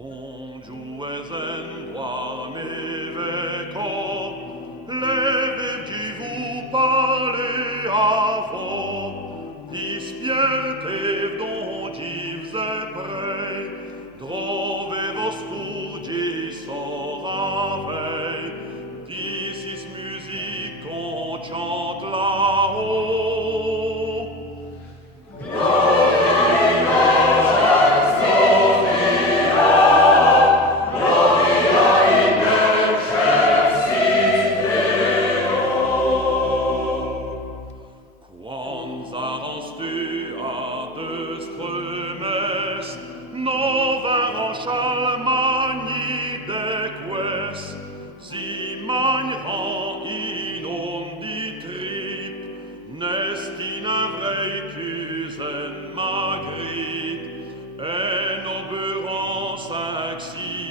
Bongiues en droit mes veco, levi-vous parler avant, dispierte dont gives e prei, drove-vos studi soravei, dicis music qu'on chante là-haut. Quanzaranstu a deux strömes, nover Charlemagne deques, si magnan in ondi trip, nest in avrei cusen magrit, en oberon saxi